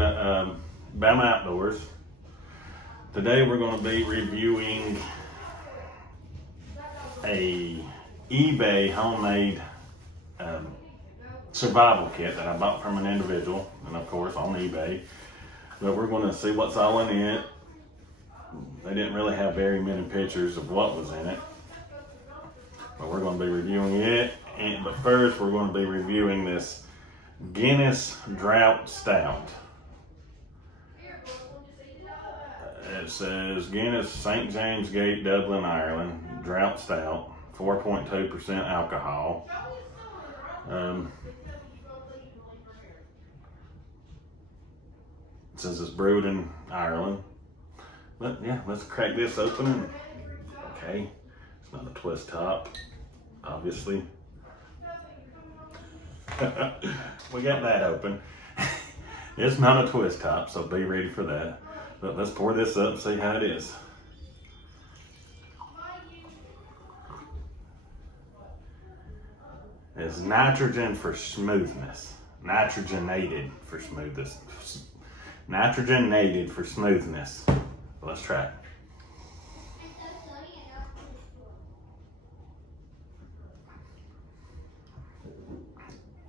Bama Outdoors. Today we're going to be reviewing a eBay homemade survival kit that I bought from an individual, and of course on eBay. But we're going to see what's all in it. They didn't really have very many pictures of what was in it, but we're going to be reviewing it. But first we're going to be reviewing this Guinness Drought Stout. It says Guinness St. James Gate, Dublin, Ireland, Drought Stout, 4.2% alcohol. It says it's brewed in Ireland. But yeah, let's crack this open. Okay, it's not a twist top, obviously. We got that open. It's not a twist top, so be ready for that. But let's pour this up and see how it is. It's nitrogen for smoothness. Nitrogenated for smoothness. Nitrogenated for smoothness. Let's try it.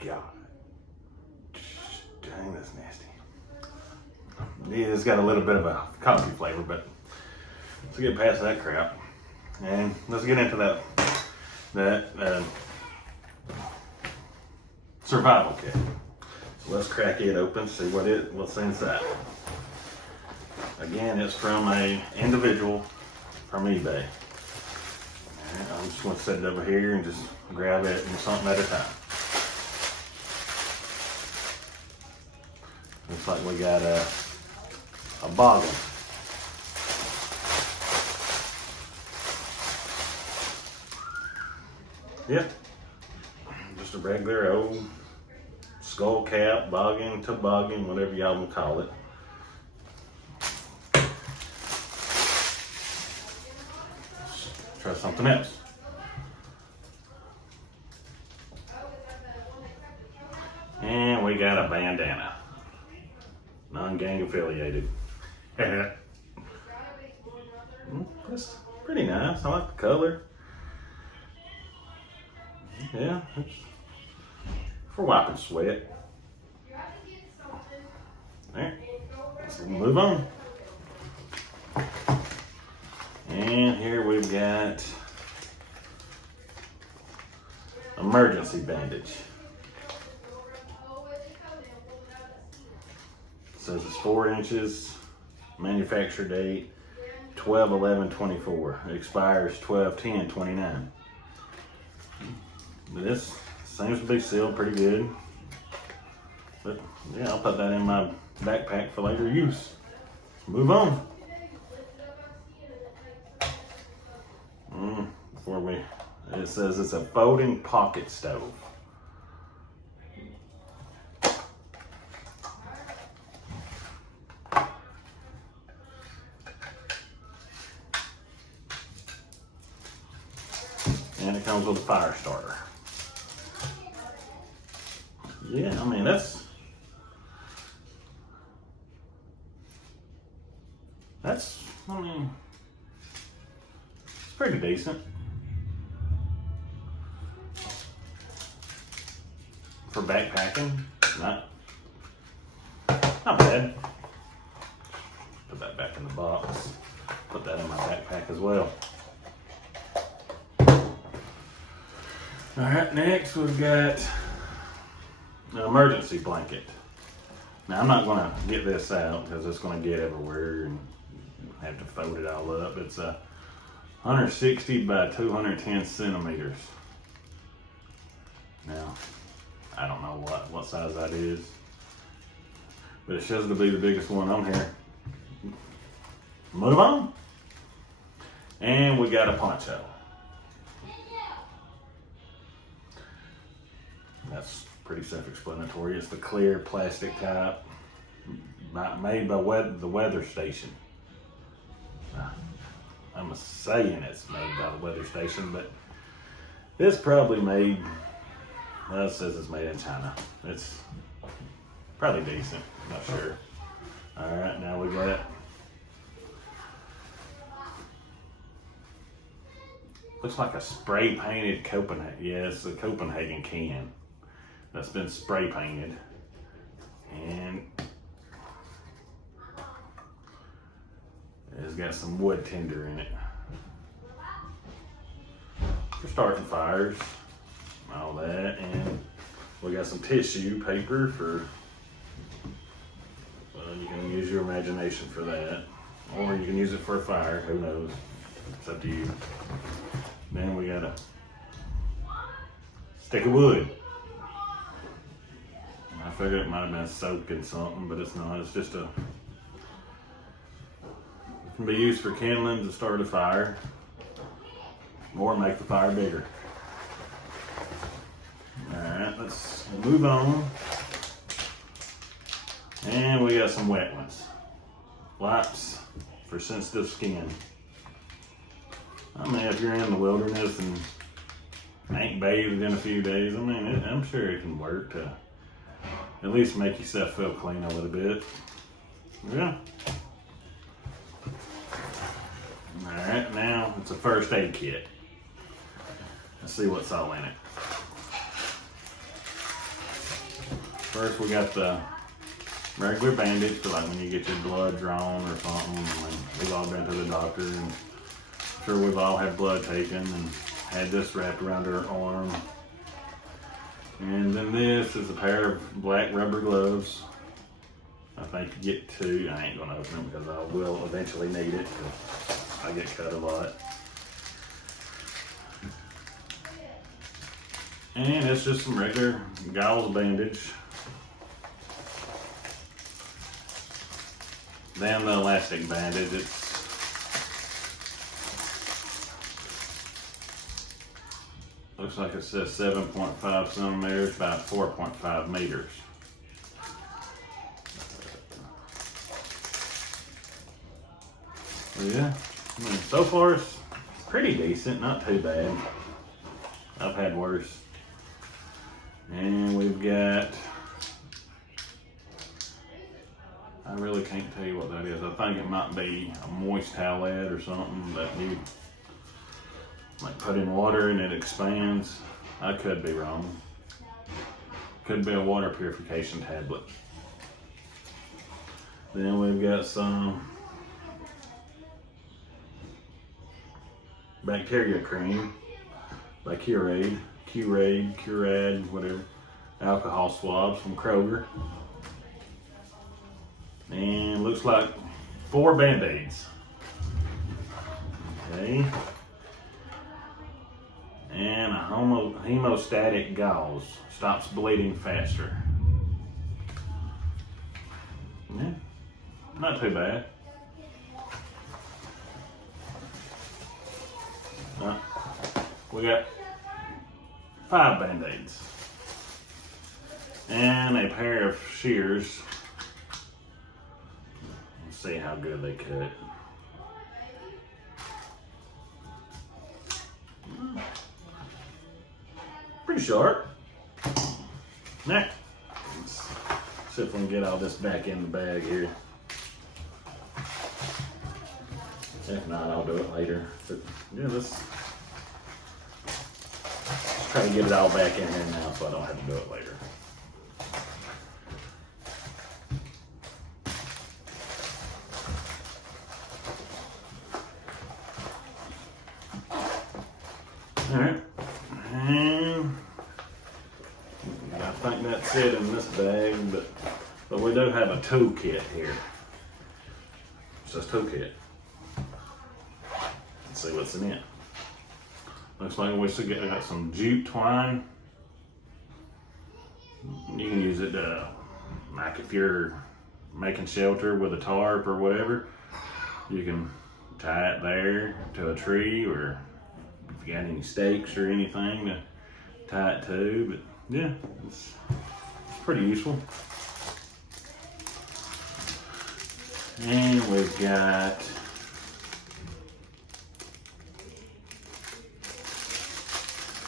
God. Dang, that's nasty. Yeah, it's got a little bit of a coffee flavor, but let's get past that crap. And let's get into that survival kit. So let's crack it open, see what's inside. Again, it's from an individual from eBay. And I'm just going to set it over here and just grab it and something at a time. Looks like we got a boggin. Yep, just a regular old skull cap, boggin, toboggan, whatever y'all want to call it. Let's try something else. And we got a bandana. Non-gang affiliated. That's pretty nice. I like the color. Yeah, it's for wiping sweat. Alright, let's move on. And here we've got emergency bandage. It says it's 4 inches, manufacture date 12/11/24. It expires 12/10/29. This seems to be sealed pretty good. But yeah, I'll put that in my backpack for later use. Let's move on. It says it's a folding pocket stove. And it comes with a fire starter. Yeah, I mean, that's it's pretty decent. For backpacking, not bad. Put that back in the box. Put that in my backpack as well. All right, next we've got an emergency blanket. Now I'm not gonna get this out because it's gonna get everywhere and have to fold it all up. It's a 160 by 210 centimeters. Now, I don't know what size that is, but it shows to be the biggest one on here. Move on. And we got a poncho. That's pretty self-explanatory. It's the clear plastic type, made by the weather station. I'm saying it's made by the weather station, but it's probably made, well, it says it's made in China. It's probably decent, not sure. All right, now we got looks like a spray painted Copenhagen. Yeah, it's a Copenhagen can that's been spray painted, and it's got some wood tinder in it for starting fires, all that, and we got some tissue paper for. Well, you can use your imagination for that, or you can use it for a fire. Who knows? It's up to you. Then we got a stick of wood. I figured it might have been soaked in something, but it's not. It's just it can be used for kindling to start a fire, or make the fire bigger. All right, let's move on. And we got some wet ones. Wipes for sensitive skin. I mean, if you're in the wilderness and ain't bathed in a few days, I mean, I'm sure it can work to at least make yourself feel clean a little bit. Yeah. All right, now it's a first aid kit. Let's see what's all in it. First, we got the regular bandage for like when you get your blood drawn or something. We've all been to the doctor, and I'm sure we've all had blood taken and had this wrapped around our arm. And then this is a pair of black rubber gloves. I think you get two. I ain't gonna open them because I will eventually need it because I get cut a lot. And it's just some regular gauze bandage. Then the elastic bandage, looks like it says 7.5 centimeters by 4.5 meters. So yeah, I mean, so far it's pretty decent, not too bad. I've had worse. And we've got, I really can't tell you what that is. I think it might be a moist towelette or something that you like put in water and it expands. I could be wrong. Could be a water purification tablet. Then we've got some bacteria cream by Curade, whatever. Alcohol swabs from Kroger. And looks like 4 Band-Aids. Okay. And a hemostatic gauze. Stops bleeding faster. Yeah, not too bad. We got 5 Band-Aids. And a pair of shears. Let's see how good they cut. Pretty sharp. Nah. Let's see if we can get all this back in the bag here. If not, I'll do it later. But yeah, let's try to get it all back in here now so I don't have to do it later. Alright, and I think that's it in this bag, but we do have a toolkit here. It says toolkit. Let's see what's in it. Looks like we still got some jute twine. You can use it like if you're making shelter with a tarp or whatever, you can tie it there to a tree, or if you got any stakes or anything to tie it to. But yeah, it's pretty useful. And we've got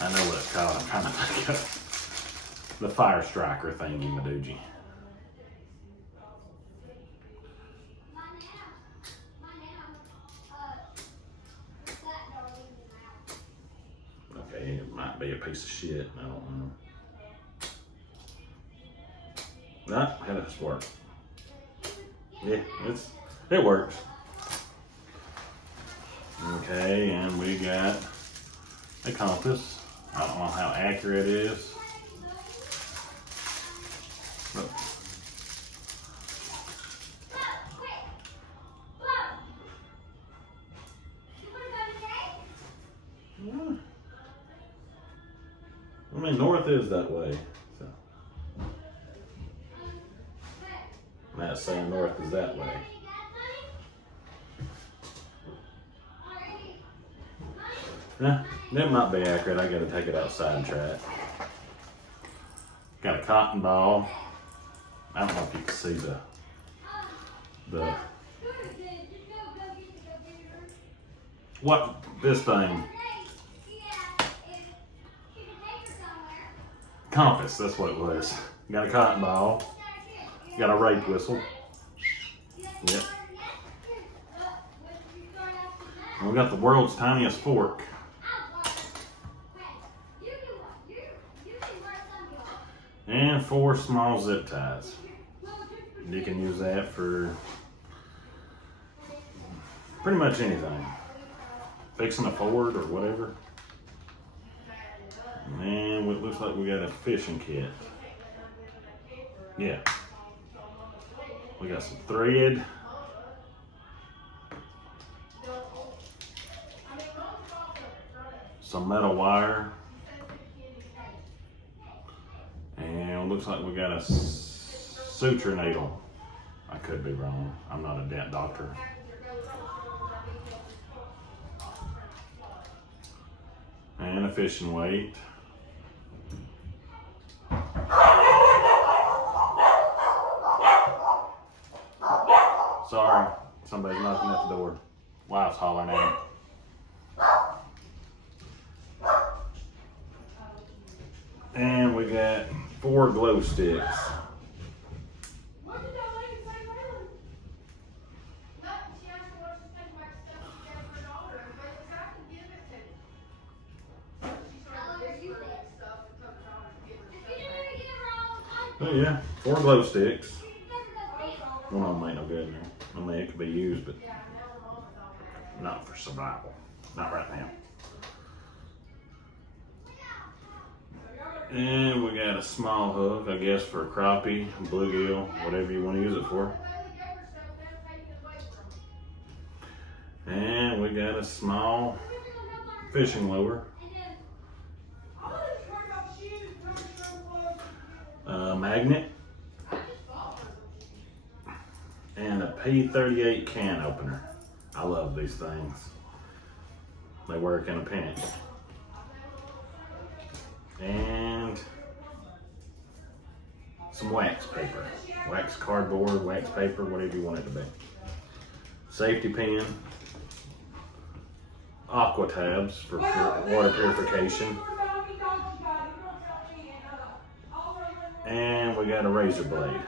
I know what it's called. I'm trying to think of the fire striker thingy, Madoogie. piece of shit. I don't know. Nah, how does this work? Yeah, it works. Okay, and we got a compass. I don't know how accurate it is. But I mean, north is that way. So. Matt's saying north is that way. Yeah, that might be accurate. I gotta take it outside and try it. Got a cotton ball. I don't know if you can see the what this thing. Compass, that's what it was. Got a cotton ball. Got a rape whistle. Yep. And we got the world's tiniest fork. And 4 small zip ties. You can use that for pretty much anything. Fixing a Ford or whatever. And it looks like we got a fishing kit. Yeah. We got some thread. Some metal wire. And looks like we got a suture needle. I could be wrong. I'm not a dent doctor. And a fishing weight. Sorry, somebody's knocking at the door. Wife's hollering at him. And we got 4 glow sticks. Oh yeah, 4 glow sticks. One of them ain't no good now. I mean, it could be used, but not for survival. Not right now. And we got a small hook, I guess, for a crappie, bluegill, whatever you want to use it for. And we got a small fishing lure. A magnet. And a P38 can opener. I love these things. They work in a pinch. And some wax paper. Wax cardboard, wax paper, whatever you want it to be. Safety pin. Aqua tabs for water purification. And we got a razor blade.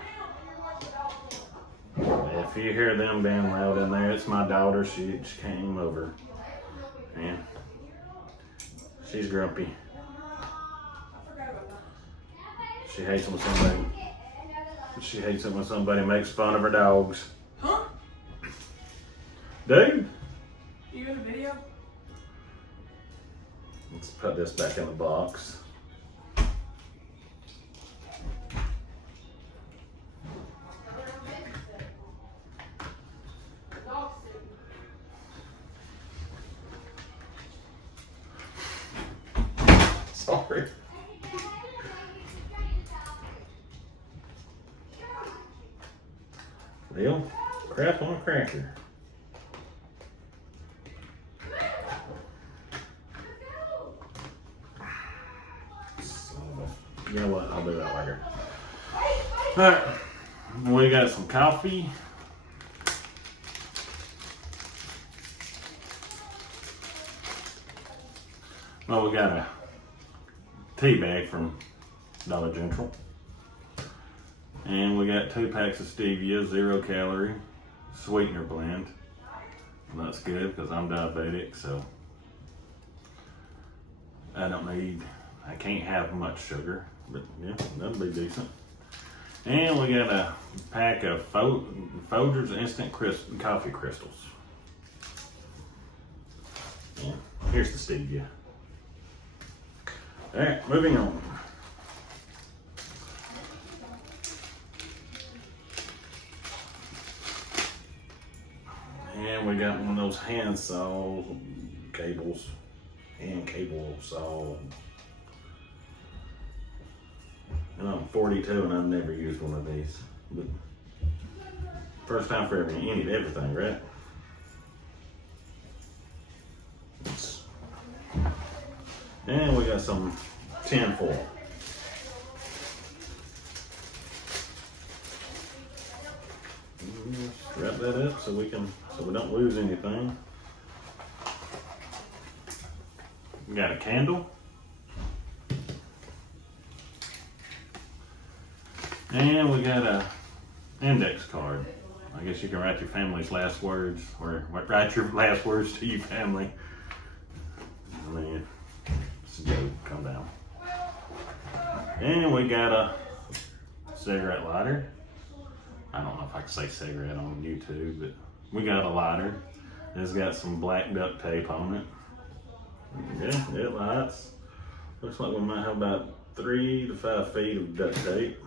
If you hear them being loud in there, it's my daughter. She came over. And she's grumpy. She hates it when somebody makes fun of her dogs. Huh? Dude? You in a video? Let's put this back in the box. Sorry. Well, crap on a cracker. You know what? I'll do that later. Alright. We got some coffee. Well, we got a tea bag from Dollar General. And we got 2 packs of stevia, 0 calorie, sweetener blend. And that's good because I'm diabetic, so I don't need I can't have much sugar, but yeah, that'll be decent. And we got a pack of Folgers Instant Coffee Crystals. Yeah, here's the stevia. All right, moving on. And we got one of those handsaw cables, hand cable saw. And I'm 42 and I've never used one of these. But first time for everything, you need everything, right? And we got some tin foil. Just wrap that up so we don't lose anything. We got a candle. And we got a index card. I guess you can write your family's last words, or write your last words to your family. I mean, it's a joke, calm down. And we got a cigarette lighter. I don't know if I can say cigarette on YouTube, but we got a lighter. It's got some black duct tape on it. Yeah, it lights. Looks like we might have about 3 to 5 feet of duct tape.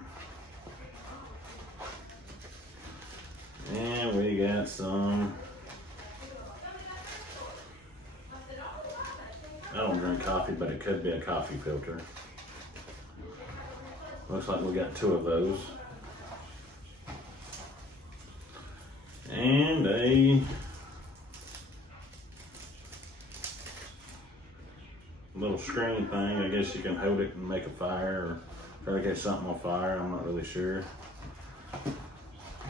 And we got some, I don't drink coffee, but it could be a coffee filter. Looks like we got 2 of those. And a little string thing. I guess you can hold it and make a fire or try to get something on fire. I'm not really sure.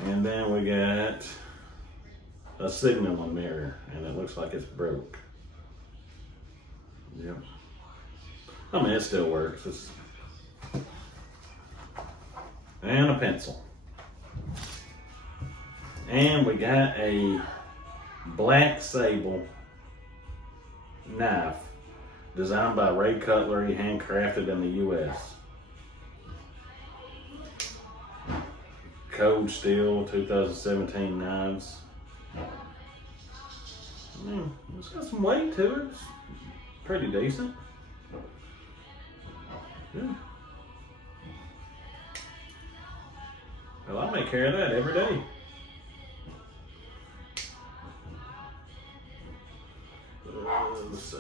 And then we got a signaling mirror, and it looks like it's broke. Yep. I mean, it still works. And a pencil. And we got a Black Sable knife designed by Ray Cutlery, handcrafted in the U.S. Cold Steel 2017 knives. It's got some weight to it. It's pretty decent. Yeah. Well, I make care of that every day. Let's see.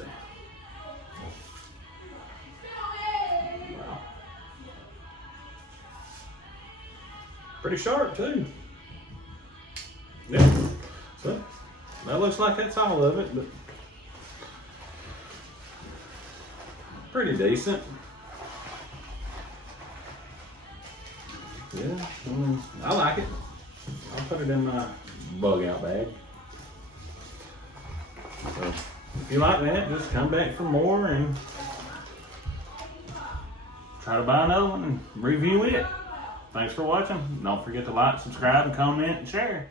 Wow. Pretty sharp too. Yeah. So that looks like that's all of it, but pretty decent. Yeah, I like it. I'll put it in my bug out bag. So if you like that, just come back for more and try to buy another one and review it. Thanks for watching. Don't forget to like, subscribe, and comment, and share.